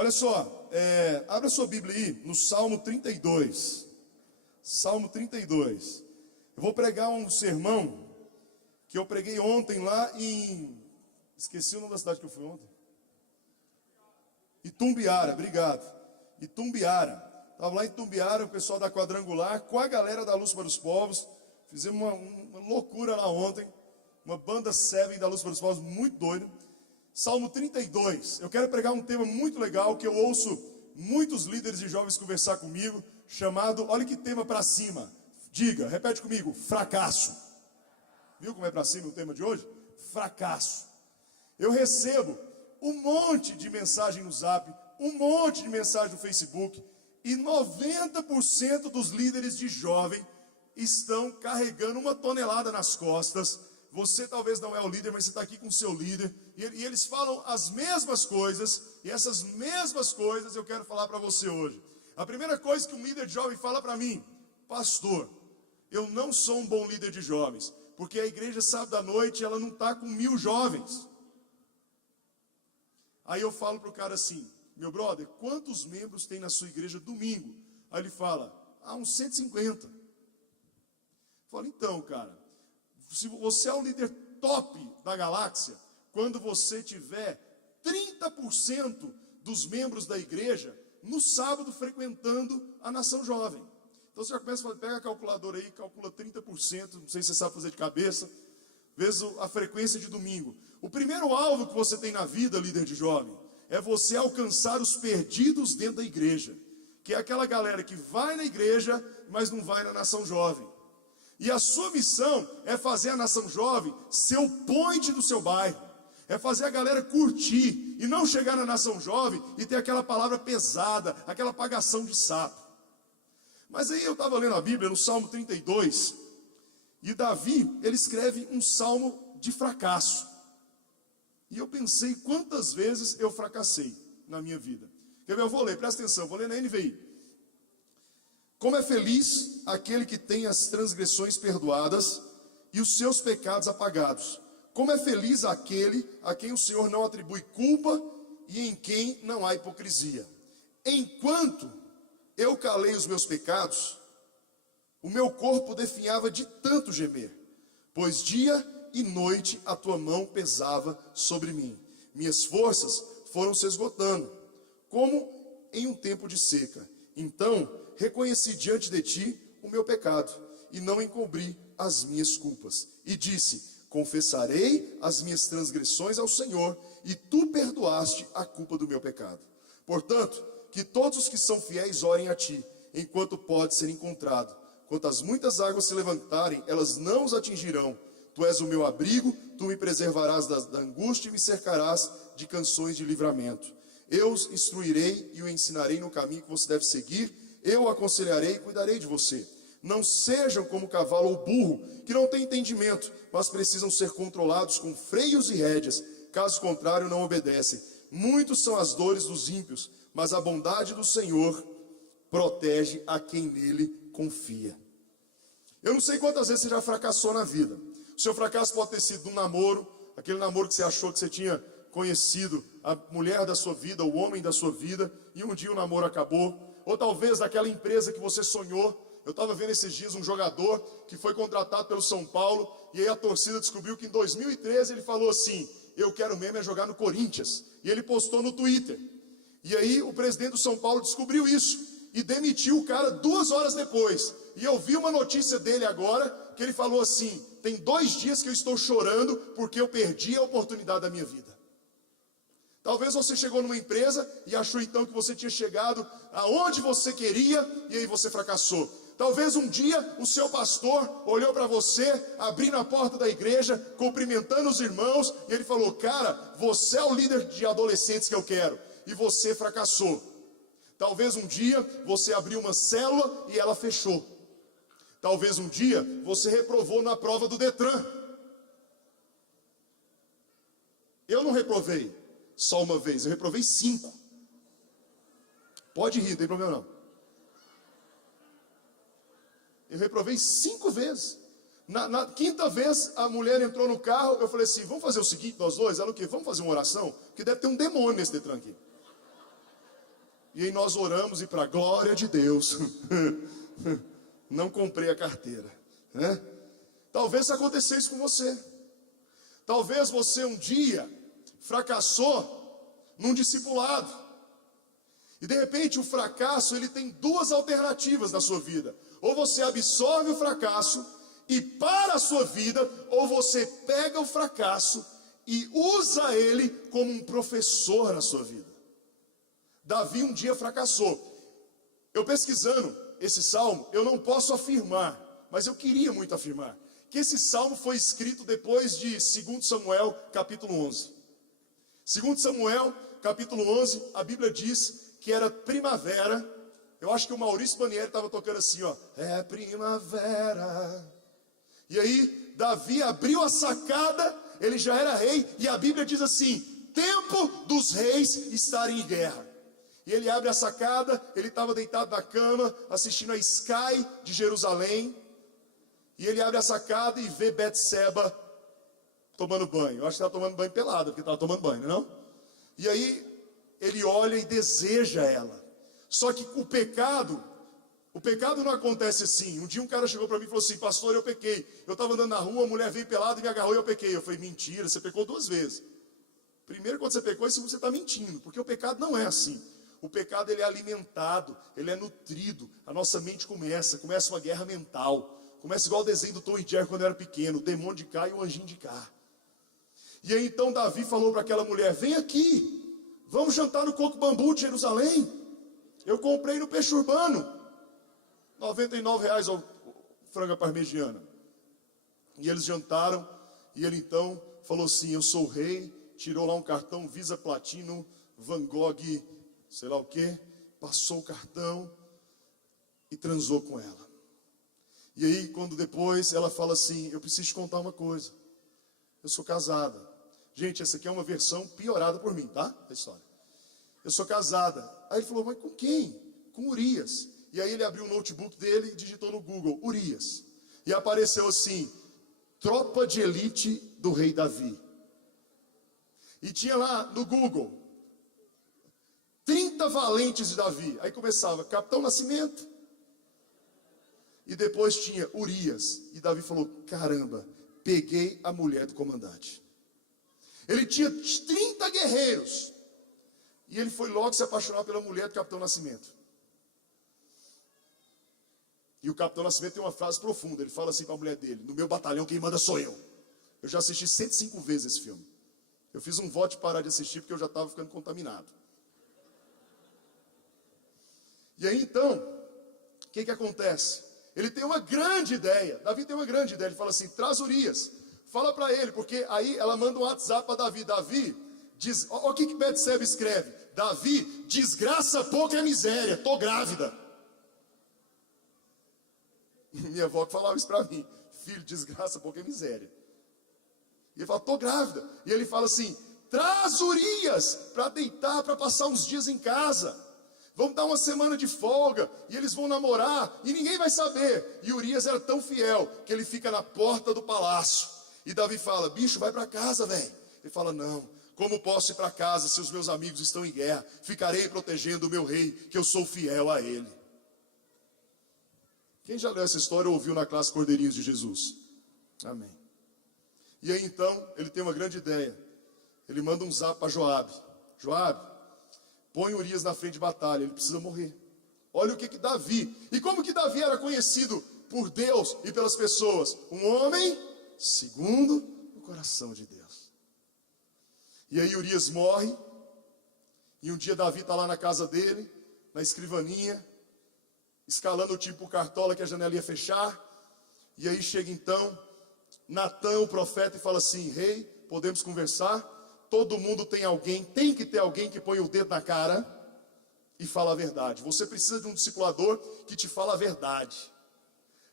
Olha só, abra sua Bíblia aí no Salmo 32. Salmo 32. Eu vou pregar um sermão que eu preguei ontem lá em... Esqueci o nome da cidade que eu fui ontem. Itumbiara, obrigado. Itumbiara. Estava lá em Itumbiara, o pessoal da Quadrangular, com a galera da Luz para os Povos. Fizemos uma loucura lá ontem. Uma banda Seven da Luz para os Povos, muito doido. Salmo 32. Eu quero pregar um tema muito legal, que eu ouço muitos líderes de jovens conversar comigo, chamado, olha que tema para cima. Diga, repete comigo, fracasso. Viu como é para cima o tema de hoje? Fracasso. Eu recebo um monte de mensagem no Zap, um monte de mensagem no Facebook, e 90% dos líderes de jovem estão carregando uma tonelada nas costas. Você talvez não é o líder, mas você está aqui com o seu líder, e eles falam as mesmas coisas, e essas mesmas coisas eu quero falar para você hoje. A primeira coisa que um líder de jovem fala para mim: pastor, eu não sou um bom líder de jovens, porque a igreja sábado à noite, ela não está com 1000 jovens. Aí eu falo para o cara assim: meu brother, quantos membros tem na sua igreja domingo? Aí ele fala: uns 150. Eu falo: então, cara, se você é o líder top da galáxia, quando você tiver 30% dos membros da igreja no sábado frequentando a nação jovem. Então você já começa a falar, pega a calculadora aí, calcula 30%, não sei se você sabe fazer de cabeça, vezes a frequência de domingo. O primeiro alvo que você tem na vida, líder de jovem, é você alcançar os perdidos dentro da igreja, que é aquela galera que vai na igreja, mas não vai na nação jovem. E a sua missão é fazer a nação jovem ser o point do seu bairro. É fazer a galera curtir e não chegar na nação jovem e ter aquela palavra pesada, aquela pagação de sapo. Mas aí eu estava lendo a Bíblia no Salmo 32, e Davi, ele escreve um salmo de fracasso. E eu pensei quantas vezes eu fracassei na minha vida. Quer ver? Eu vou ler, presta atenção, vou ler na NVI. Como é feliz aquele que tem as transgressões perdoadas e os seus pecados apagados. Como é feliz aquele a quem o Senhor não atribui culpa e em quem não há hipocrisia. Enquanto eu calei os meus pecados, o meu corpo definhava de tanto gemer, pois dia e noite a tua mão pesava sobre mim. Minhas forças foram se esgotando, como em um tempo de seca. Então reconheci diante de ti o meu pecado, e não encobri as minhas culpas. E disse: confessarei as minhas transgressões ao Senhor, e tu perdoaste a culpa do meu pecado. Portanto, que todos os que são fiéis orem a ti, enquanto pode ser encontrado. Quanto as muitas águas se levantarem, elas não os atingirão. Tu és o meu abrigo, tu me preservarás da angústia e me cercarás de canções de livramento. Eu os instruirei e o ensinarei no caminho que você deve seguir. Eu o aconselharei e cuidarei de você. Não sejam como o cavalo ou burro, que não tem entendimento, mas precisam ser controlados com freios e rédeas. Caso contrário, não obedecem. Muitos são as dores dos ímpios, mas a bondade do Senhor protege a quem nele confia. Eu não sei quantas vezes você já fracassou na vida. O seu fracasso pode ter sido um namoro, aquele namoro que você achou que você tinha conhecido a mulher da sua vida, o homem da sua vida, e um dia o namoro acabou. Ou talvez daquela empresa que você sonhou. Eu estava vendo esses dias um jogador que foi contratado pelo São Paulo, e aí a torcida descobriu que em 2013 ele falou assim: eu quero mesmo é jogar no Corinthians. E ele postou no Twitter. E aí o presidente do São Paulo descobriu isso e demitiu o cara 2 horas depois. E eu vi uma notícia dele agora, que ele falou assim: tem 2 dias que eu estou chorando porque eu perdi a oportunidade da minha vida. Talvez você chegou numa empresa e achou então que você tinha chegado aonde você queria, e aí você fracassou. Talvez um dia o seu pastor olhou para você, abrindo a porta da igreja, cumprimentando os irmãos, e ele falou: cara, você é o líder de adolescentes que eu quero. E você fracassou. Talvez um dia você abriu uma célula e ela fechou. Talvez um dia você reprovou na prova do Detran. Eu não reprovei só uma vez, eu reprovei 5. Pode rir, não tem problema não. Eu reprovei 5 vezes. Na quinta vez, a mulher entrou no carro, eu falei assim: vamos fazer o seguinte, nós dois? Ela o quê? Vamos fazer uma oração? Porque deve ter um demônio nesse Detran aqui. E aí nós oramos e para a glória de Deus, não comprei a carteira, né? Talvez aconteça isso com você. Talvez você um dia fracassou num discipulado. E de repente o fracasso, ele tem duas alternativas na sua vida. Ou você absorve o fracasso e para a sua vida, ou você pega o fracasso e usa ele como um professor na sua vida. Davi um dia fracassou. Eu pesquisando esse salmo, eu não posso afirmar, mas eu queria muito afirmar, que esse salmo foi escrito depois de 2 Samuel, capítulo 11. 2 Samuel, capítulo 11, a Bíblia diz que era primavera. Eu acho que o Maurício Banieri estava tocando assim, ó. É primavera. E aí, Davi abriu a sacada, ele já era rei, e a Bíblia diz assim, tempo dos reis estarem em guerra. E ele abre a sacada, ele estava deitado na cama, assistindo a Sky de Jerusalém, e ele abre a sacada e vê Betseba tomando banho. Eu acho que estava tomando banho pelada, porque estava tomando banho, não? E aí, ele olha e deseja ela. Só que o pecado não acontece assim. Um dia um cara chegou para mim e falou assim, pastor, eu pequei. Eu estava andando na rua, a mulher veio pelada e me agarrou e eu pequei. Eu falei, mentira, você pecou 2 vezes. Primeiro, quando você pecou, segundo, você está mentindo, porque o pecado não é assim. O pecado, ele é alimentado, ele é nutrido. A nossa mente começa uma guerra mental. Começa igual o desenho do Tom e Jerry quando eu era pequeno, o demônio de cá e o anjinho de cá. E aí então Davi falou para aquela mulher, vem aqui, vamos jantar no Coco Bambu de Jerusalém. Eu comprei no Peixe Urbano, R$99 o frango à parmegiana. E eles jantaram, e ele então falou assim, eu sou o rei, tirou lá um cartão Visa Platino, Van Gogh, sei lá o que, passou o cartão e transou com ela. E aí, quando depois ela fala assim, eu preciso te contar uma coisa, eu sou casada. Gente, essa aqui é uma versão piorada por mim, tá? A história. Eu sou casada. Aí ele falou, mas com quem? Com Urias. E aí ele abriu o notebook dele e digitou no Google, Urias. E apareceu assim, tropa de elite do rei Davi. E tinha lá no Google, 30 valentes de Davi. Aí começava, Capitão Nascimento. E depois tinha Urias. E Davi falou, caramba, peguei a mulher do comandante. Ele tinha 30 guerreiros. E ele foi logo se apaixonar pela mulher do Capitão Nascimento. E o Capitão Nascimento tem uma frase profunda. Ele fala assim para a mulher dele, no meu batalhão quem manda sou eu. Eu já assisti 105 vezes esse filme. Eu fiz um voto de parar de assistir porque eu já estava ficando contaminado. E aí então, o que acontece? Ele tem uma grande ideia. Davi tem uma grande ideia. Ele fala assim, traz Urias. Fala para ele, porque aí ela manda um WhatsApp para Davi. Davi, diz, olha o que Betseba escreve. Davi, desgraça pouco é miséria, tô grávida. Minha avó que falava isso para mim. Filho, desgraça pouco é miséria. E ele fala, tô grávida. E ele fala assim, traz Urias para deitar, para passar uns dias em casa. Vamos dar uma semana de folga, e eles vão namorar, e ninguém vai saber. E Urias era tão fiel, que ele fica na porta do palácio. E Davi fala, bicho, vai para casa, velho. Ele fala, não, como posso ir para casa se os meus amigos estão em guerra? Ficarei protegendo o meu rei, que eu sou fiel a ele. Quem já leu essa história ou ouviu na classe Cordeirinhos de Jesus? Amém. E aí então, ele tem uma grande ideia. Ele manda um zap para Joabe. Joabe, põe Urias na frente de batalha, ele precisa morrer. Olha o que Davi, e como que Davi era conhecido por Deus e pelas pessoas? Um homem segundo o coração de Deus. E aí Urias morre, e um dia Davi está lá na casa dele, na escrivaninha, escalando o tipo cartola que a janela ia fechar, e aí chega então Natã, o profeta, e fala assim, rei, podemos conversar? Todo mundo tem que ter alguém que põe o dedo na cara e fala a verdade. Você precisa de um discipulador que te fala a verdade.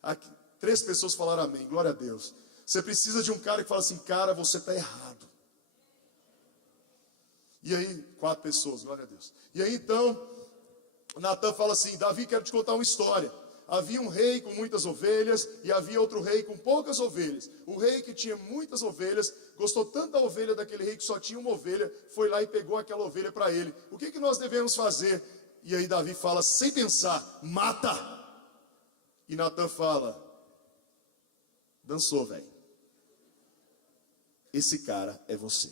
Aqui, 3 pessoas falaram amém, glória a Deus. Você precisa de um cara que fala assim, cara, você está errado. E aí, 4 pessoas, glória a Deus. E aí então, Natã fala assim, Davi, quero te contar uma história. Havia um rei com muitas ovelhas e havia outro rei com poucas ovelhas. O rei que tinha muitas ovelhas, gostou tanto da ovelha daquele rei que só tinha uma ovelha, foi lá e pegou aquela ovelha para ele. O que nós devemos fazer? E aí Davi fala, sem pensar, mata. E Natan fala, dançou, velho. Esse cara é você.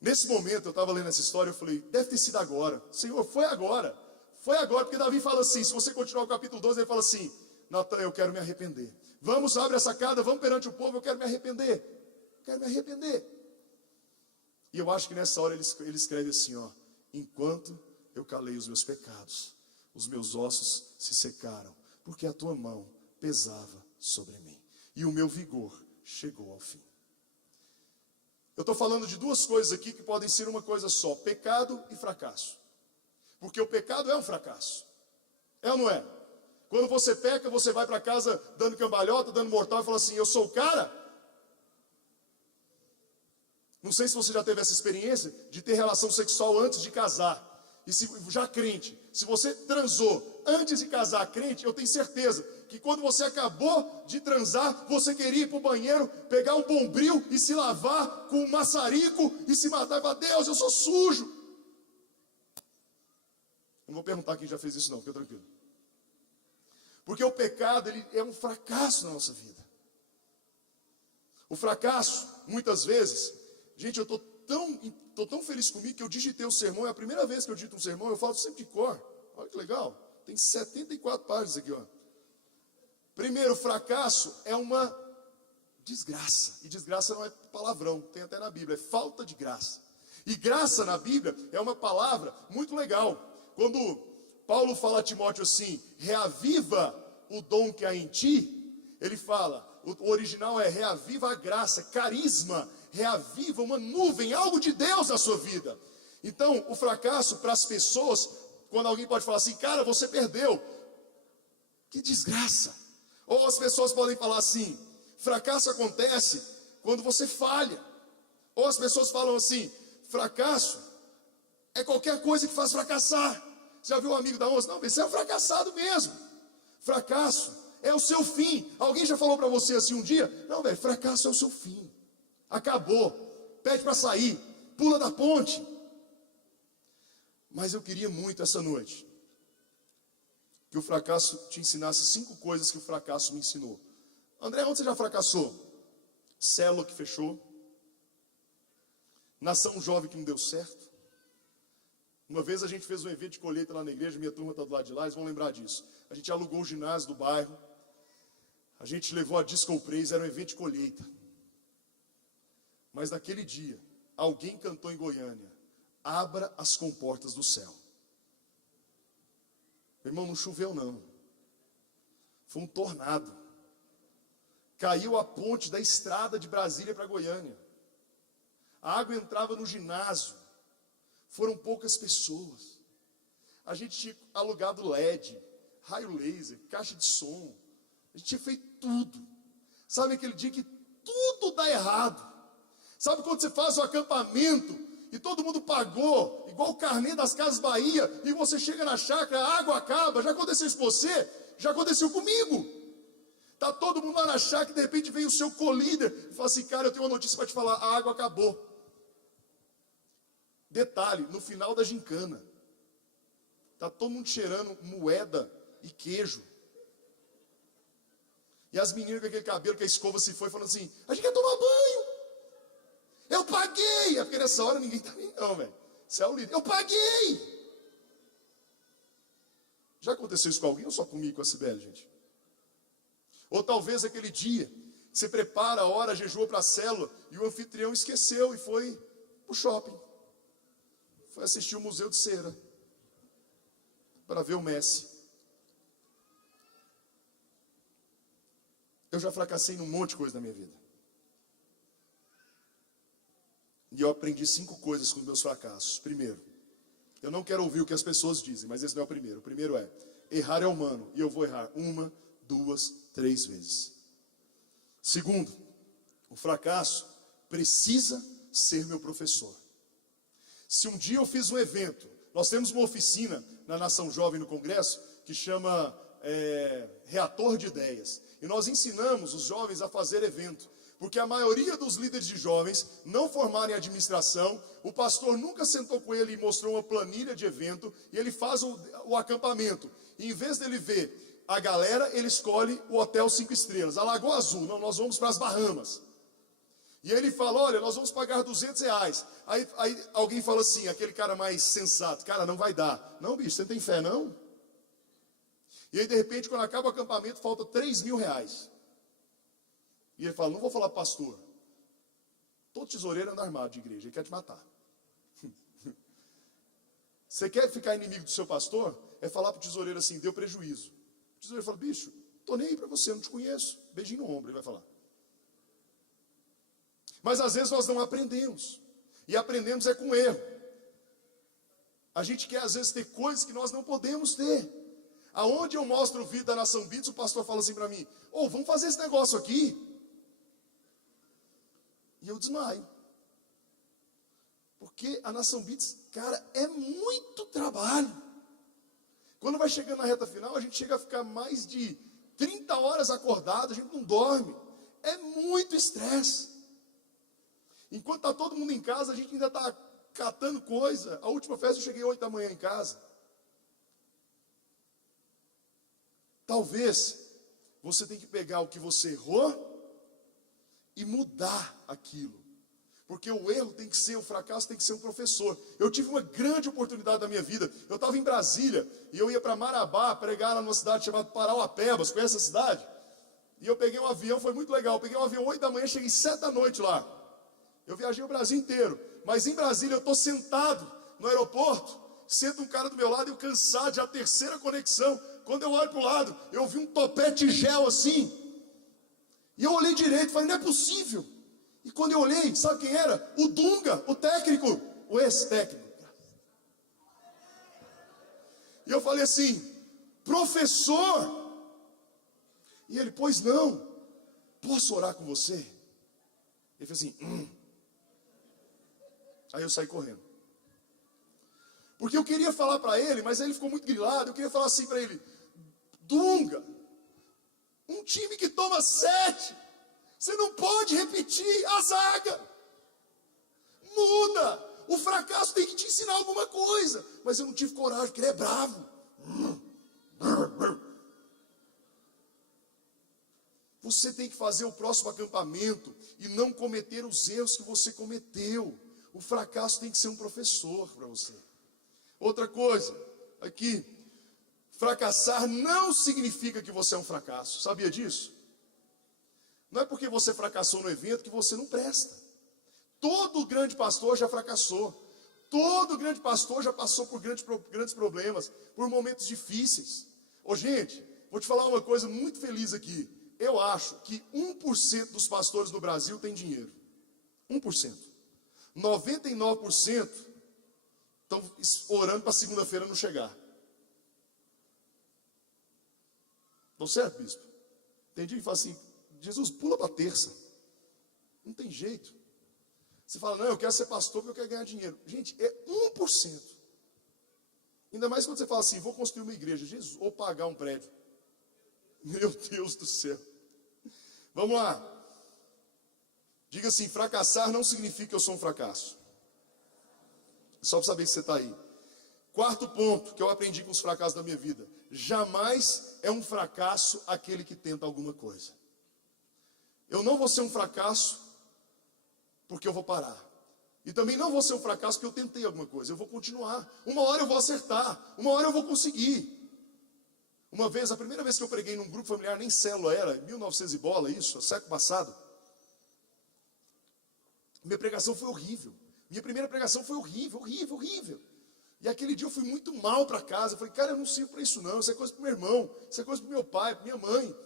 Nesse momento, eu estava lendo essa história, eu falei, deve ter sido agora. Senhor, foi agora. Foi agora, porque Davi fala assim, se você continuar o capítulo 12, ele fala assim, Natan, eu quero me arrepender. Vamos, abre a sacada, vamos perante o povo, eu quero me arrepender. Eu quero me arrepender. E eu acho que nessa hora ele escreve assim, ó, enquanto eu calei os meus pecados, os meus ossos se secaram, porque a tua mão pesava sobre mim, e o meu vigor chegou ao fim. Eu estou falando de duas coisas aqui que podem ser uma coisa só, pecado e fracasso. Porque o pecado é um fracasso. É ou não é? Quando você peca, você vai para casa dando cambalhota, dando mortal e fala assim, eu sou o cara? Não sei se você já teve essa experiência de ter relação sexual antes de casar. E se já crente, se você transou antes de casar crente, eu tenho certeza que quando você acabou de transar, você queria ir para o banheiro, pegar um bombril e se lavar com um maçarico e se matar e falar, Deus, eu sou sujo. Não vou perguntar quem já fez isso não, fica tranquilo. Porque o pecado, ele é um fracasso na nossa vida. O fracasso, muitas vezes, gente, eu estou tão feliz comigo que eu digitei o sermão, é a primeira vez que eu digito um sermão, eu falo sempre de cor. Olha que legal, tem 74 páginas aqui, ó. Primeiro, fracasso é uma desgraça. E desgraça não é palavrão, tem até na Bíblia, é falta de graça. E graça na Bíblia é uma palavra muito legal. Quando Paulo fala a Timóteo assim, reaviva o dom que há em ti, ele fala, o original é reaviva a graça, carisma, reaviva uma nuvem, algo de Deus na sua vida. Então, o fracasso para as pessoas, quando alguém pode falar assim, cara, você perdeu, que desgraça. Ou as pessoas podem falar assim, fracasso acontece quando você falha. Ou as pessoas falam assim, fracasso é qualquer coisa que faz fracassar. Você já viu um amigo da onça? Não, você é um fracassado mesmo. Fracasso é o seu fim. Alguém já falou para você assim um dia? Não, velho, fracasso é o seu fim. Acabou. Pede para sair. Pula da ponte. Mas eu queria muito essa noite que o fracasso te ensinasse 5 coisas que o fracasso me ensinou. André, onde você já fracassou? Célula que fechou. Nação jovem que não deu certo. Uma vez a gente fez um evento de colheita lá na igreja, minha turma está do lado de lá, eles vão lembrar disso. A gente alugou o ginásio do bairro. A gente levou a Disco Praise, era um evento de colheita. Mas naquele dia, alguém cantou em Goiânia, abra as comportas do céu. Meu irmão, não choveu não. Foi um tornado. Caiu a ponte da estrada de Brasília para Goiânia. A água entrava no ginásio. Foram poucas pessoas. A gente tinha alugado LED, raio laser, caixa de som. A gente tinha feito tudo. Sabe aquele dia que tudo dá errado? Sabe quando você faz o acampamento e todo mundo pagou, igual o carnê das Casas Bahia, e você chega na chácara, a água acaba? Já aconteceu isso com você? Já aconteceu comigo. Está todo mundo lá na chácara e de repente vem o seu co-líder e fala assim, cara, eu tenho uma notícia para te falar, a água acabou. Detalhe, no final da gincana, está todo mundo cheirando moeda e queijo. E as meninas com aquele cabelo que a escova se foi, falando assim, a gente quer tomar banho. Eu paguei. É porque nessa hora ninguém está nem não, velho. Você é o líder. Eu paguei. Já aconteceu isso com alguém ou só comigo, com a Cibele, gente? Ou talvez aquele dia, você prepara a hora, jejua para a célula, e o anfitrião esqueceu e foi para o shopping. Foi assistir o Museu de Cera. Para ver o Messi. Eu já fracassei num monte de coisa na minha vida. E eu aprendi 5 coisas com os meus fracassos. Primeiro, eu não quero ouvir o que as pessoas dizem, mas esse não é o primeiro. O primeiro é, errar é humano, e eu vou errar 1, 2, 3 vezes. Segundo, o fracasso precisa ser meu professor. Se um dia eu fiz um evento, nós temos uma oficina na Nação Jovem no Congresso, que chama Reator de Ideias. E nós ensinamos os jovens a fazer evento. Porque a maioria dos líderes de jovens não formaram em administração, o pastor nunca sentou com ele e mostrou uma planilha de evento, e ele faz o acampamento. E em vez dele ver a galera, ele escolhe o hotel 5 estrelas, a Lagoa Azul. Não, nós vamos para as Bahamas. E ele fala, olha, nós vamos pagar R$200. Aí alguém fala assim, aquele cara mais sensato, cara, não vai dar. Não, bicho, você não tem fé, não? E aí, de repente, quando acaba o acampamento, falta R$3.000. E ele fala, não vou falar para o pastor. Todo tesoureiro anda armado de igreja, ele quer te matar. Você quer ficar inimigo do seu pastor? É falar para o tesoureiro assim, deu prejuízo. O tesoureiro fala, bicho, tô nem aí para você, não te conheço. Beijinho no ombro, ele vai falar. Mas às vezes nós não aprendemos. E aprendemos é com erro. A gente quer às vezes ter coisas que nós não podemos ter. Aonde eu mostro o vídeo da Nação Beats, o pastor fala assim para mim, vamos fazer esse negócio aqui. E eu desmaio. Porque a Nação Beats, cara, é muito trabalho. Quando vai chegando na reta final, a gente chega a ficar mais de 30 horas acordado, a gente não dorme. É muito estresse. Enquanto está todo mundo em casa, a gente ainda está catando coisa. A última festa eu cheguei 8 da manhã em casa. Talvez você tenha que pegar o que você errou e mudar aquilo. Porque o erro tem que ser, o fracasso tem que ser um professor. Eu tive uma grande oportunidade da minha vida. Eu estava em Brasília e eu ia para Marabá pregar lá numa cidade chamada Parauapebas. Conhece essa cidade? E eu peguei um avião, foi muito legal. Eu peguei um avião 8 da manhã, cheguei 7 da noite lá. Eu viajei o Brasil inteiro, mas em Brasília eu estou sentado no aeroporto, senta um cara do meu lado e eu cansado, já a terceira conexão. Quando eu olho para o lade, eu vi um topete de gel assim, e eu olhei direito, falei, não é possível. E quando eu olhei, sabe quem era? O Dunga, o técnico, o ex-técnico. E eu falei assim, professor. E ele, pois não, posso orar com você? Ele fez assim, Aí eu saí correndo. Porque eu queria falar para ele, mas aí ele ficou muito grilado. Eu queria falar assim para ele, Dunga, um time que toma 7, você não pode repetir a zaga. Muda. O fracasso tem que te ensinar alguma coisa. Mas eu não tive coragem, porque ele é bravo. Você tem que fazer o próximo acampamento e não cometer os erros que você cometeu. O fracasso tem que ser um professor para você. Outra coisa, aqui, fracassar não significa que você é um fracasso. Sabia disso? Não é porque você fracassou no evento que você não presta. Todo grande pastor já fracassou. Todo grande pastor já passou por grandes problemas, por momentos difíceis. Gente, vou te falar uma coisa muito feliz aqui. Eu acho que 1% dos pastores do Brasil tem dinheiro. 1%. 99% estão orando para segunda-feira não chegar. Estou certo, bispo? Tem dia que fala assim, Jesus, pula para terça. Não tem jeito. Você fala, não, eu quero ser pastor porque eu quero ganhar dinheiro. Gente, é 1%. Ainda mais quando você fala assim, vou construir uma igreja, Jesus, ou pagar um prédio. Meu Deus do céu. Vamos lá. Diga assim, fracassar não significa que eu sou um fracasso. Só para saber que você está aí. Quarto ponto que eu aprendi com os fracassos da minha vida. Jamais é um fracasso aquele que tenta alguma coisa. Eu não vou ser um fracasso porque eu vou parar. E também não vou ser um fracasso porque eu tentei alguma coisa. Eu vou continuar. Uma hora eu vou acertar. Uma hora eu vou conseguir. Uma vez, a primeira vez que eu preguei num grupo familiar, nem célula era, 1900 e bola, isso, século passado. Minha pregação foi horrível. Minha primeira pregação foi horrível. E aquele dia eu fui muito mal para casa. Eu falei, cara, eu não sirvo para isso não. Isso é coisa para meu irmão. Isso é coisa para meu pai, para minha mãe.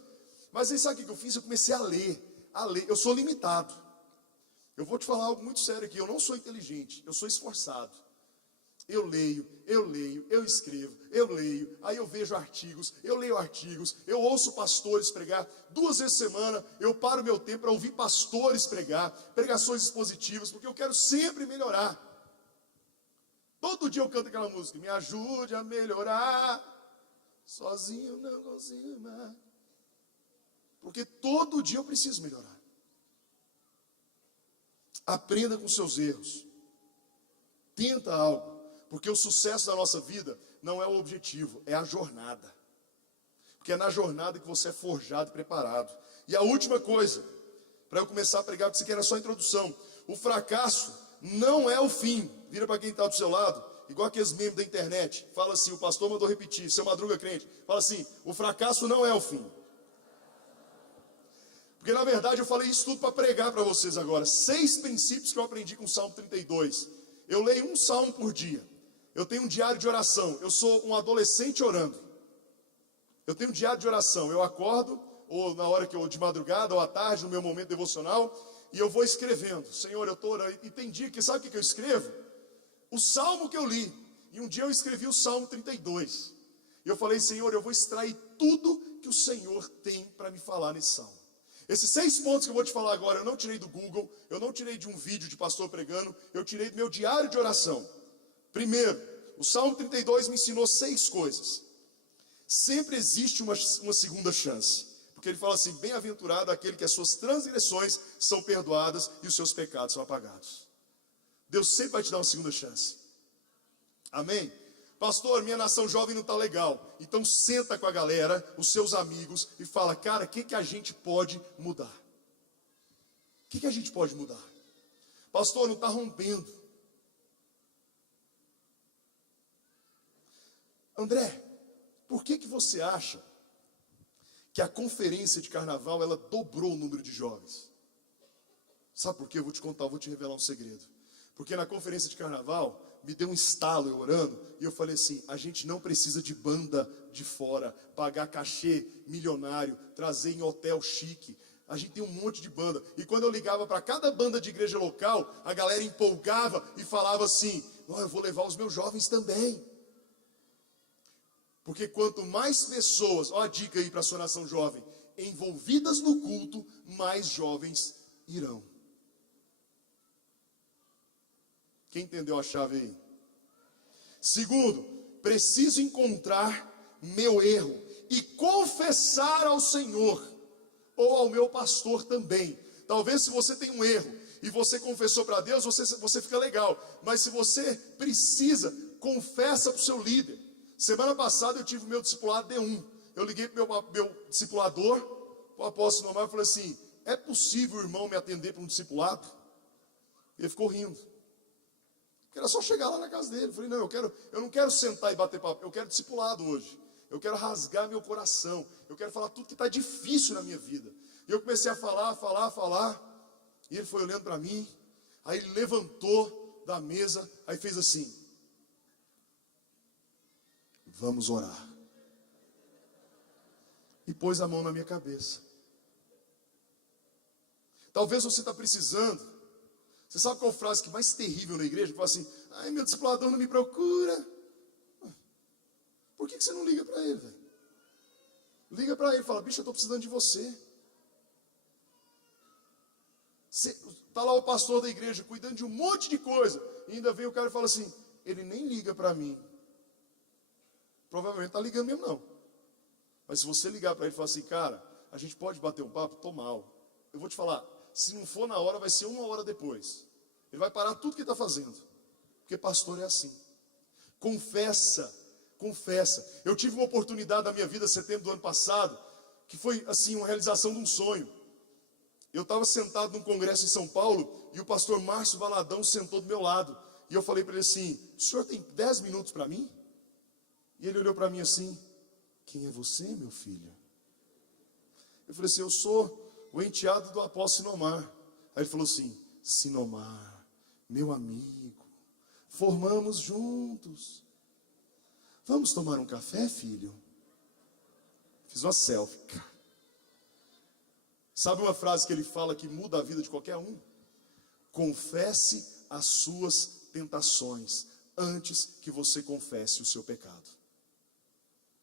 Mas aí sabe o que eu fiz? Eu comecei a ler. Eu sou limitado. Eu vou te falar algo muito sério aqui. Eu não sou inteligente. Eu sou esforçado. Eu leio, eu escrevo, eu leio, aí eu vejo artigos, eu leio artigos, eu ouço pastores pregar, 2 vezes por semana, eu paro meu tempo para ouvir pastores pregar, pregações expositivas, porque eu quero sempre melhorar. Todo dia eu canto aquela música, me ajude a melhorar, sozinho não consigo mais. Porque todo dia eu preciso melhorar. Aprenda com seus erros. Tenta algo, porque o sucesso da nossa vida não é o objetivo, é a jornada. Porque é na jornada que você é forjado e preparado. E a última coisa, para eu começar a pregar, porque isso aqui era só a introdução. O fracasso não é o fim. Vira para quem está do seu lado, igual aqueles membros da internet. Fala assim, o pastor mandou repetir, seu Madruga crente. Fala assim, o fracasso não é o fim. Porque na verdade eu falei isso tudo para pregar para vocês agora. 6 princípios que eu aprendi com o Salmo 32. Eu leio um salmo por dia. Eu tenho um diário de oração. Eu sou um adolescente orando. Eu tenho um diário de oração. Eu acordo, ou na hora que eu de madrugada, ou à tarde, no meu momento devocional, e eu vou escrevendo. Senhor, eu estou orando. E tem dia que, sabe o que eu escrevo? O salmo que eu li. E um dia eu escrevi o Salmo 32. E eu falei, Senhor, eu vou extrair tudo que o Senhor tem para me falar nesse salmo. Esses 6 pontos que eu vou te falar agora, eu não tirei do Google, eu não tirei de um vídeo de pastor pregando, eu tirei do meu diário de oração. Primeiro, o Salmo 32 me ensinou 6 coisas. Sempre existe uma segunda chance. Porque ele fala assim, bem-aventurado aquele que as suas transgressões são perdoadas e os seus pecados são apagados. Deus sempre vai te dar uma segunda chance. Amém? Pastor, minha nação jovem não está legal. Então senta com a galera, os seus amigos, e fala, cara, o que a gente pode mudar? O que a gente pode mudar? Pastor, não está rompendo. André, por que você acha que a conferência de carnaval, ela dobrou o número de jovens? Sabe por quê? Eu vou te contar, eu vou te revelar um segredo. Porque na conferência de carnaval, me deu um estalo eu orando, e eu falei assim, a gente não precisa de banda de fora, pagar cachê milionário, trazer em hotel chique. A gente tem um monte de banda. E quando eu ligava para cada banda de igreja local, a galera empolgava e falava assim, oh, eu vou levar os meus jovens também. Porque quanto mais pessoas, ó a dica aí para a sua nação jovem, envolvidas no culto, mais jovens irão. Quem entendeu a chave aí? Segundo, preciso encontrar meu erro e confessar ao Senhor, ou ao meu pastor também. Talvez se você tem um erro e você confessou para Deus, você fica legal. Mas se você precisa, confessa para o seu líder. Semana passada eu tive o meu discipulado D1. Eu liguei para o meu discipulador, o apóstolo Omar, e falei assim, é possível o irmão me atender para um discipulado? Ele ficou rindo. Era só chegar lá na casa dele. Eu falei, não, eu não quero sentar e bater papo, eu quero discipulado hoje. Eu quero rasgar meu coração. Eu quero falar tudo que está difícil na minha vida. E eu comecei a falar. E ele foi olhando para mim. Aí ele levantou da mesa, aí fez assim. Vamos orar. E pôs a mão na minha cabeça. Talvez você está precisando. Você sabe qual é a frase que mais terrível na igreja? Que fala assim, ai, meu discipulador não me procura. Por que você não liga para ele, velho? Liga para ele e fala, bicho, eu estou precisando de você. Está lá o pastor da igreja cuidando de um monte de coisa. E ainda vem o cara e fala assim, ele nem liga para mim. Provavelmente está ligando mesmo não. Mas se você ligar para ele e falar assim, cara, a gente pode bater um papo? Tô mal. Eu vou te falar, se não for na hora, vai ser 1 hora depois. Ele vai parar tudo que está fazendo. Porque pastor é assim. Confessa. Eu tive uma oportunidade na minha vida, setembro do ano passado, que foi assim, uma realização de um sonho. Eu estava sentado num congresso em São Paulo, e o pastor Márcio Valadão sentou do meu lado. E eu falei para ele assim, o senhor tem 10 minutos para mim? E ele olhou para mim assim, quem é você, meu filho? Eu falei assim, eu sou o enteado do apóstolo Sinomar. Aí ele falou assim, Sinomar, meu amigo, formamos juntos. Vamos tomar um café, filho? Fiz uma selfie. Sabe uma frase que ele fala que muda a vida de qualquer um? Confesse as suas tentações antes que você confesse o seu pecado.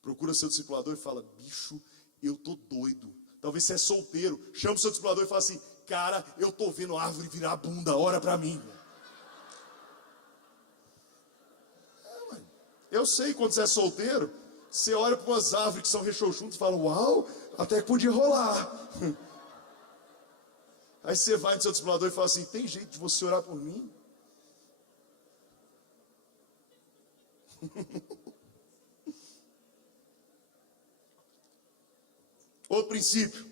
Procura seu discipulador e fala, bicho, eu tô doido. Talvez você é solteiro, chama o seu discipulador e fala assim, cara, eu tô vendo a árvore virar a bunda, ora pra mim. Eu sei, quando você é solteiro, você olha para umas árvores que são rechonchudas e fala, uau, até que podia rolar. Aí você vai no seu discipulador e fala assim, tem jeito de você orar por mim? Outro princípio.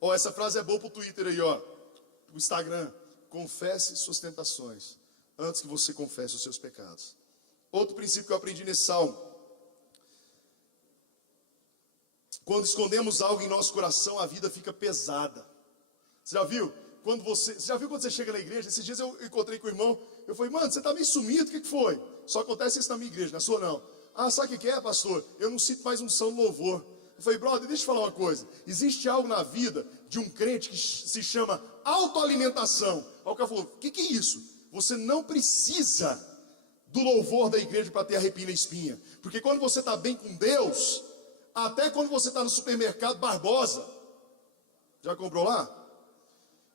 Ó, essa frase é boa pro Twitter aí, ó. Pro Instagram. Confesse suas tentações antes que você confesse os seus pecados. Outro princípio que eu aprendi nesse salmo. Quando escondemos algo em nosso coração, a vida fica pesada. Você já viu? Você já viu quando você chega na igreja? Esses dias eu encontrei com o irmão. Eu falei, mano, você tá meio sumido, o que foi? Só acontece isso na minha igreja, na sua não. Ah, sabe o que é, pastor? Eu não sinto mais unção no louvor. Eu falei, brother, deixa eu falar uma coisa. Existe algo na vida de um crente que se chama autoalimentação. Aí o cara falou, o que é isso? Você não precisa do louvor da igreja para ter arrepio na espinha. Porque quando você está bem com Deus, até quando você está no supermercado Barbosa, já comprou lá?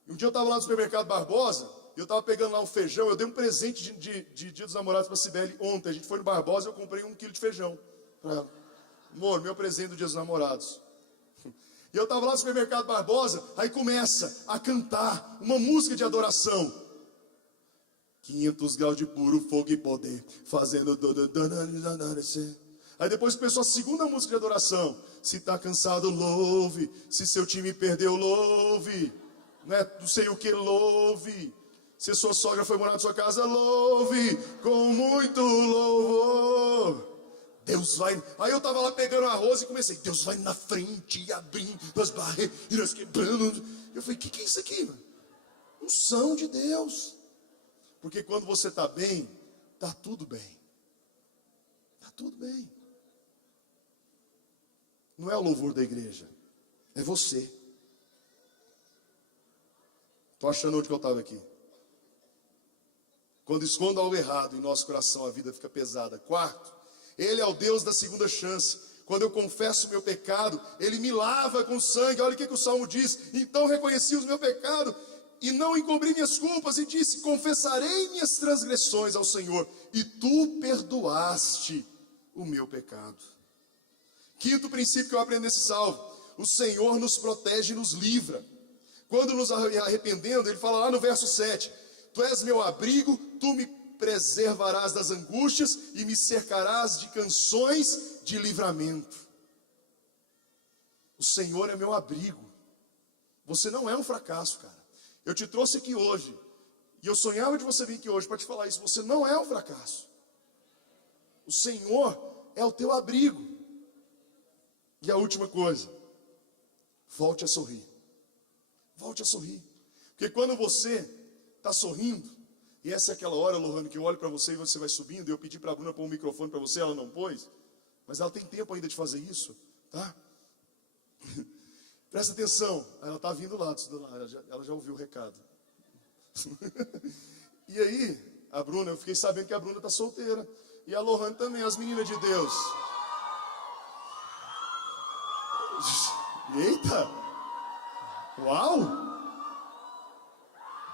E um dia eu estava lá no supermercado Barbosa, e eu estava pegando lá um feijão, eu dei um presente de Dia dos Namorados para a Cibele ontem. A gente foi no Barbosa e eu comprei 1 quilo de feijão para ela. Amor, meu presente do Dia dos Namorados. E eu estava lá no supermercado Barbosa, aí começa a cantar uma música de adoração. 500 graus de puro fogo e poder, fazendo... Aí depois começou a segunda música de adoração. Se está cansado, louve. Se seu time perdeu, louve. Não sei o que, louve. Se sua sogra foi morar na sua casa, louve. Com muito louvor. Deus vai... Aí eu estava lá pegando arroz e comecei. Deus vai na frente, abrindo as barreiras, quebrando. Eu falei, o que é isso aqui, mano? Unção de Deus. Porque quando você está bem, está tudo bem. Está tudo bem. Não é o louvor da igreja, é você. Estou achando onde que eu estava aqui. Quando escondo algo errado em nosso coração, a vida fica pesada. Quarto, Ele é o Deus da segunda chance. Quando eu confesso o meu pecado, Ele me lava com sangue. Olha o que o Salmo diz. Então reconheci o meu pecado e não encobri minhas culpas. E disse, confessarei minhas transgressões ao Senhor. E Tu perdoaste o meu pecado. Quinto princípio que eu aprendo nesse salmo. O Senhor nos protege e nos livra. Quando nos arrependendo, Ele fala lá no verso 7. Tu és meu abrigo, Tu me preservarás das angústias e me cercarás de canções de livramento. O Senhor é meu abrigo. Você não é um fracasso, cara. Eu te trouxe aqui hoje, e eu sonhava de você vir aqui hoje para te falar isso. Você não é um fracasso. O Senhor é o teu abrigo. E a última coisa, volte a sorrir. Volte a sorrir. Porque quando você está sorrindo, e essa é aquela hora, Lohane, que eu olho para você e você vai subindo, e eu pedi para a Bruna pôr um microfone para você, ela não pôs, mas ela tem tempo ainda de fazer isso, tá? Presta atenção, ela está vindo lá, ela já ouviu o recado. E aí, a Bruna, eu fiquei sabendo que a Bruna está solteira, e a Lohane também, as meninas de Deus. Eita! Uau!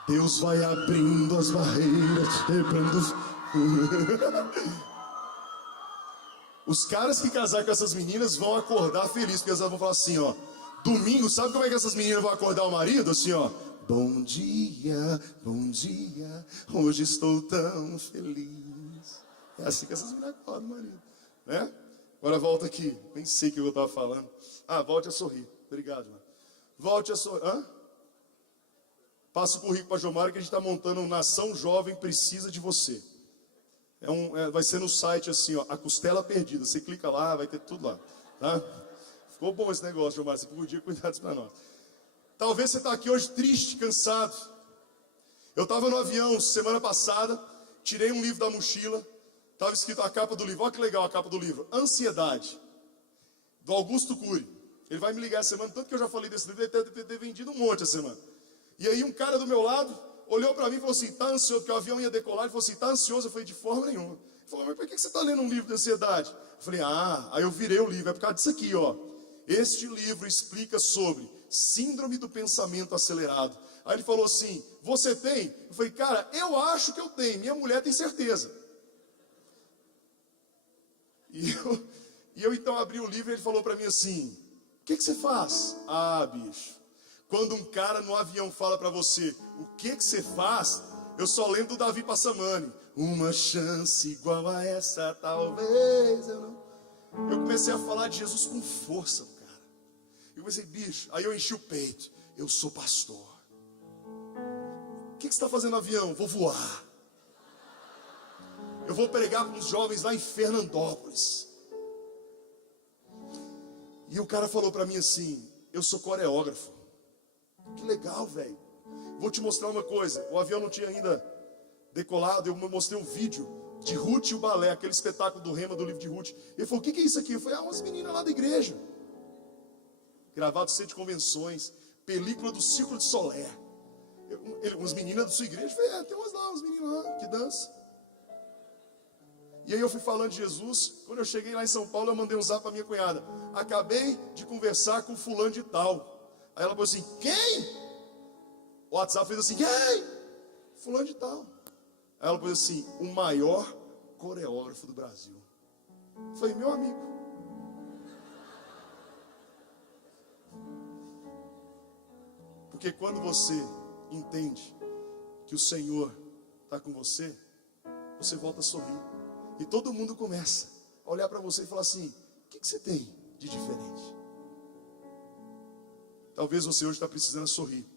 Deus vai abrindo as barreiras, quebrando os caras que casar com essas meninas vão acordar felizes, porque elas vão falar assim, ó. Domingo, sabe como é que essas meninas vão acordar o marido? Assim, ó. Bom dia, hoje estou tão feliz. É assim que essas meninas acordam o marido, né? Agora volta aqui, nem sei o que eu estava falando. Ah, volte a sorrir. Obrigado, mano. Volte a sorrir. Hã? Passa o currículo para a Jomara que a gente está montando Nação Jovem Precisa de Você. Vai ser no site assim, ó, a costela perdida. Você clica lá, vai ter tudo lá. Tá? Ficou bom esse negócio, Jomara. Você podia cuidar disso para nós. Talvez você está aqui hoje triste, cansado. Eu estava no avião semana passada, tirei um livro da mochila. Estava escrito a capa do livro. Olha que legal a capa do livro. Ansiedade. Do Augusto Cury. Ele vai me ligar essa semana, tanto que eu já falei desse livro, ele deve ter vendido um monte essa semana. E aí um cara do meu lado olhou para mim e falou assim, tá ansioso, porque o avião ia decolar, ele falou assim, tá ansioso? Eu falei, de forma nenhuma. Ele falou, mas por que você está lendo um livro de ansiedade? Eu falei, aí eu virei o livro, é por causa disso aqui, ó. Este livro explica sobre síndrome do pensamento acelerado. Aí ele falou assim, você tem? Eu falei, cara, eu acho que eu tenho, minha mulher tem certeza. E eu então abri o livro e ele falou para mim assim, o que você faz? Ah, bicho, Quando um cara no avião fala para você, o que você faz? Eu só lembro do Davi Passamani. Uma chance igual a essa, talvez eu não. Eu comecei a falar de Jesus com força, cara. Eu comecei, bicho, aí eu enchi o peito. Eu sou pastor. O que você está fazendo no avião? Vou voar. Eu vou pregar com os jovens lá em Fernandópolis. E o cara falou para mim assim, eu sou coreógrafo. Que legal, velho. Vou te mostrar uma coisa. O avião não tinha ainda decolado. Eu mostrei um vídeo de Ruth e o balé, aquele espetáculo do Rema, do livro de Ruth. Ele falou, o que é isso aqui? Eu falei, umas meninas lá da igreja. Gravado no centro de convenções. Película do Círculo de Solé. Umas meninas da sua igreja. Eu falei, tem umas meninas lá que dançam. E aí eu fui falando de Jesus. Quando eu cheguei lá em São Paulo, eu mandei um zap para minha cunhada. Acabei de conversar com fulano de tal. Aí ela falou assim, quem? O WhatsApp fez assim, quem? Fulano de tal. Aí ela falou assim, o maior coreógrafo do Brasil. Eu falei, meu amigo. Porque quando você entende que o Senhor está com você, você volta a sorrir. E todo mundo começa a olhar para você e falar assim, o que você tem de diferente? Talvez você hoje está precisando sorrir.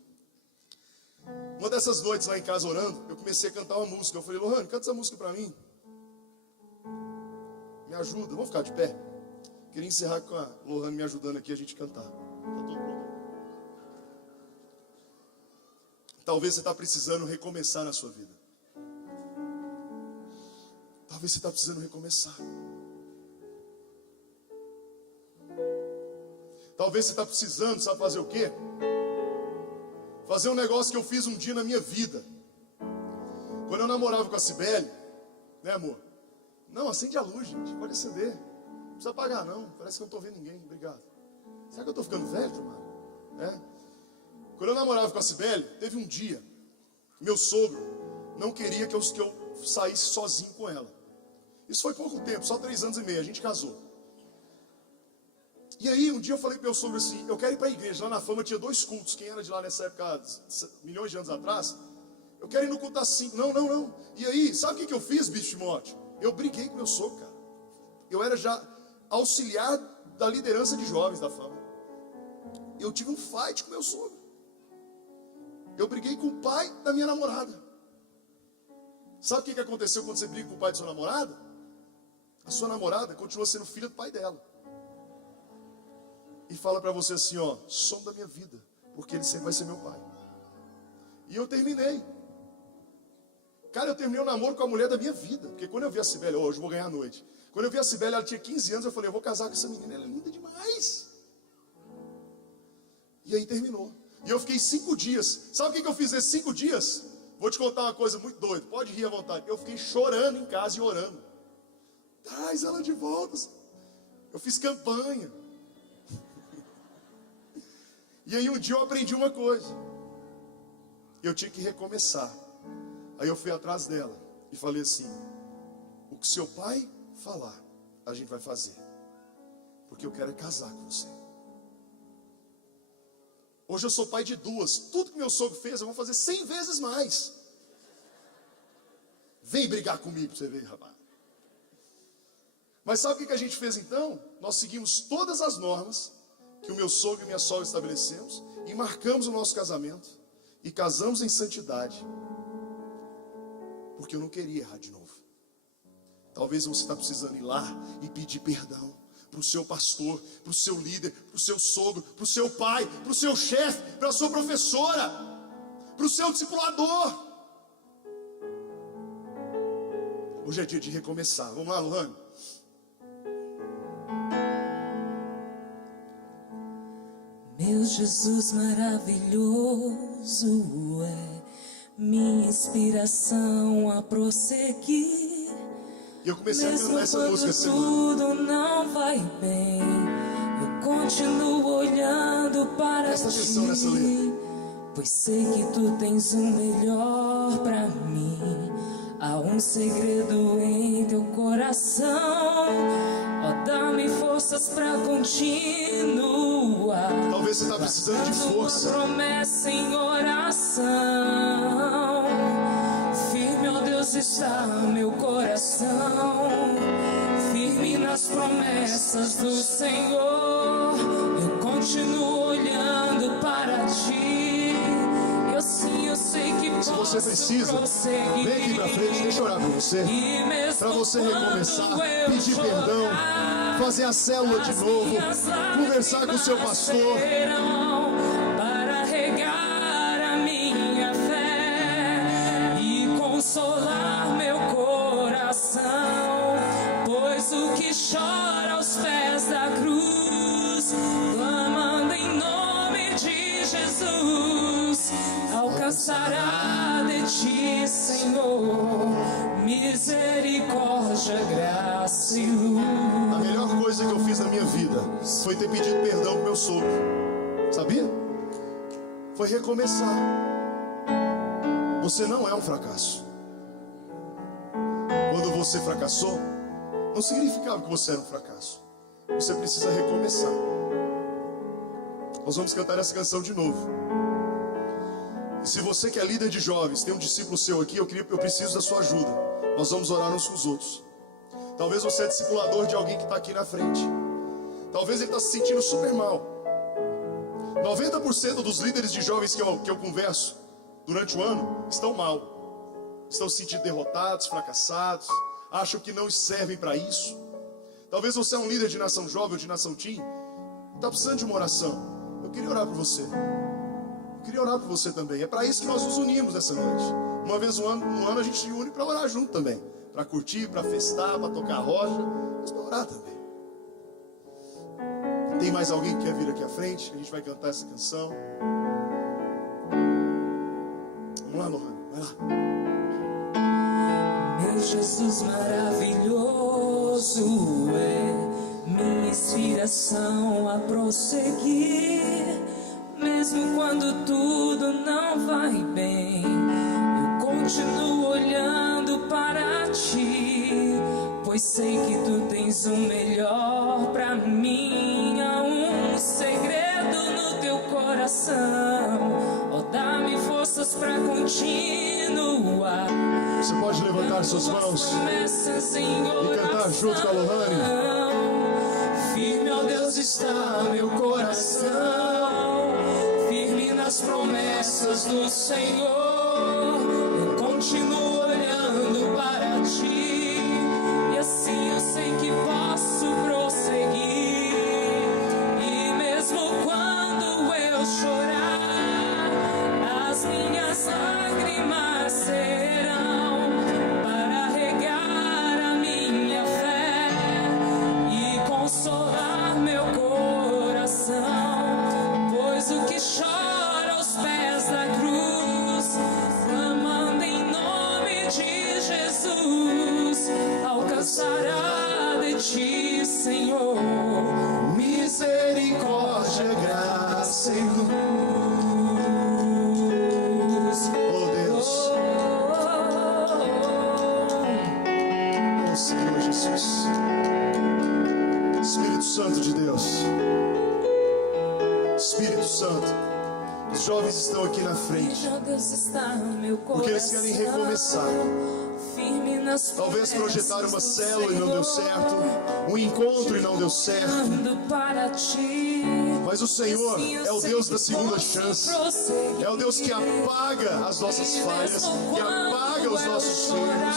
Uma dessas noites lá em casa orando, eu comecei a cantar uma música. Eu falei, Lohane, canta essa música para mim. Me ajuda, vamos ficar de pé. Queria encerrar com a Lohane me ajudando aqui a gente cantar. Tá tudo pronto? Talvez você está precisando recomeçar na sua vida. Talvez você está precisando recomeçar. Talvez você está precisando, sabe fazer o quê? Fazer um negócio que eu fiz um dia na minha vida. Quando eu namorava com a Cibele, né, amor? Não, acende a luz, gente, pode acender. Não precisa apagar, não. Parece que eu não estou vendo ninguém, obrigado. Será que eu estou ficando velho, mano? É? Quando eu namorava com a Cibele, teve um dia, meu sogro não queria que eu saísse sozinho com ela. Isso foi pouco tempo, só 3 anos e meio, a gente casou. E aí, um dia eu falei para meu sogro assim, eu quero ir para a igreja. Lá na Fama tinha 2 cultos. Quem era de lá nessa época, milhões de anos atrás, eu quero ir no culto às 5. Não. E aí, sabe o que eu fiz, bicho Timóteo? Eu briguei com meu sogro, cara. Eu era já auxiliar da liderança de jovens da Fama. Eu tive um fight com meu sogro. Eu briguei com o pai da minha namorada. Sabe o que aconteceu quando você briga com o pai da sua namorada? A sua namorada continua sendo filha do pai dela. E fala para você assim, ó, som da minha vida, porque ele sempre vai ser meu pai. E eu terminei. Cara, eu terminei o namoro com a mulher da minha vida. Porque quando eu vi a Cibele, hoje eu vou ganhar a noite. Quando eu vi a Cibele, ela tinha 15 anos, eu falei, eu vou casar com essa menina, ela é linda demais. E aí terminou. E eu fiquei 5 dias. Sabe o que eu fiz nesses 5 dias? Vou te contar uma coisa muito doida, pode rir à vontade. Eu fiquei chorando em casa e orando. Traz ela de volta. Eu fiz campanha. E aí um dia eu aprendi uma coisa. Eu tinha que recomeçar. Aí eu fui atrás dela e falei assim, o que seu pai falar, a gente vai fazer. Porque eu quero é casar com você. Hoje eu sou pai de 2. Tudo que meu sogro fez, eu vou fazer 100 vezes mais. Vem brigar comigo pra você ver, rapaz. Mas sabe o que a gente fez então? Nós seguimos todas as normas que o meu sogro e minha sogra estabelecemos e marcamos o nosso casamento e casamos em santidade, porque eu não queria errar de novo. Talvez você está precisando ir lá e pedir perdão para o seu pastor, para o seu líder, para o seu sogro, para o seu pai, para o seu chefe, para a sua professora, para o seu discipulador. Hoje é dia de recomeçar. Vamos lá, Lohane. Meu Jesus maravilhoso é minha inspiração a prosseguir. E eu comecei a cantar essa música essa tudo não vai bem, eu continuo olhando para Presta atenção nessa letra. pois sei que tu tens o melhor pra mim. Há um segredo em teu coração, ó, dá-me força forças pra continuar. Talvez você está precisando de força. Promessa em oração. Firme, ó Deus, está meu coração. Firme nas promessas do Senhor. Eu continuo olhando para ti. Eu sim, eu sei que Se você precisa, prosseguir. vem aqui pra frente, deixa eu orar por você. Para você recomeçar, pedir perdão, fazer a célula de novo, conversar com o seu pastor. Para regar a minha fé e consolar meu coração, pois o que chora aos pés da cruz, clamando em nome de Jesus, alcançará de ti, Senhor, misericórdia, graça e luz. A melhor coisa que eu fiz na minha vida foi ter pedido perdão pro meu sogro. Sabia? Foi recomeçar. Você não é um fracasso. Quando você fracassou, não significava que você era um fracasso. Você precisa recomeçar. Nós vamos cantar essa canção de novo. E se você que é líder de jovens, tem um discípulo seu aqui, eu preciso da sua ajuda. Nós vamos orar uns com os outros. Talvez você é discipulador de alguém que está aqui na frente. Talvez ele está se sentindo super mal. 90% dos líderes de jovens que eu converso durante o ano estão mal. Estão se sentindo derrotados, fracassados, acham que não servem para isso. Talvez você é um líder de nação jovem ou de nação teen, está precisando de uma oração. Eu queria orar por você. Eu queria orar por você também. É para isso que nós nos unimos essa noite. Uma vez no ano a gente se une para orar junto também. Para curtir, para festar, para tocar rocha, mas para orar também. Tem mais alguém que quer vir aqui à frente? A gente vai cantar essa canção. Vamos lá, Lohane, vai lá. Meu Jesus maravilhoso é minha inspiração a prosseguir. Mesmo quando tudo não vai bem, eu continuo olhando para ti, pois sei que tu tens o melhor pra mim. Há um segredo no teu coração, oh, dá-me forças pra continuar. Você pode levantar suas mãos e cantar junto com a Lohane. Firme, ó Deus, está meu coração, firme nas promessas do Senhor. Eu continuo olhando para ti, e assim eu sei que posso prosseguir. E mesmo quando eu chorar, as minhas lágrimas serão para regar a minha fé e consolar meu coração, pois o que chora aos pés da cruz, clamando em nome de Jesus, alcançará de ti, Senhor, misericórdia, graça e luz. Oh Deus, oh Senhor Jesus, Espírito Santo de Deus, Espírito Santo, os jovens estão aqui na frente, porque eles querem recomeçar. Talvez projetaram uma célula e não deu certo, um encontro e não deu certo, mas o Senhor é o Deus da segunda chance, é o Deus que apaga as nossas falhas, que apaga os nossos sonhos.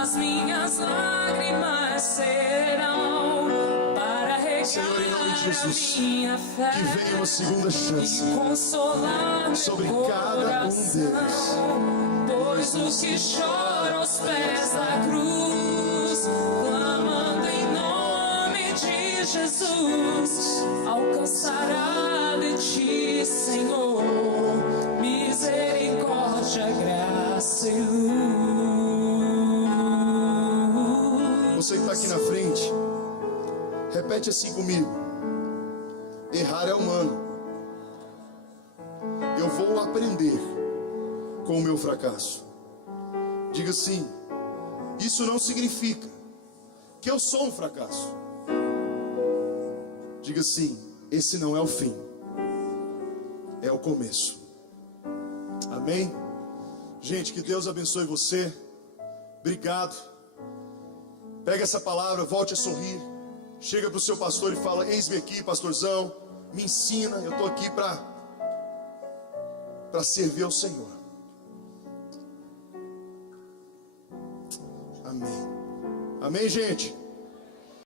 As minhas lágrimas serão para regar, Senhor, em nome de Jesus, a minha fé, que venha uma segunda chance e consolar sobre meu cada um coração, deles. pois os que choram aos pés da cruz, clamando em nome de Jesus, alcançará de ti, Senhor, misericórdia, graça e luz. Você que está aqui na frente, repete assim comigo: errar é humano. Eu vou aprender com o meu fracasso. Diga assim: isso não significa que eu sou um fracasso. Diga assim: esse não é o fim, é o começo. Amém? Gente, que Deus abençoe você. Obrigado. Pega essa palavra, volte a sorrir. Chega para o seu pastor e fala: eis-me aqui, pastorzão, me ensina, eu estou aqui para servir ao Senhor. Amém. Amém, gente?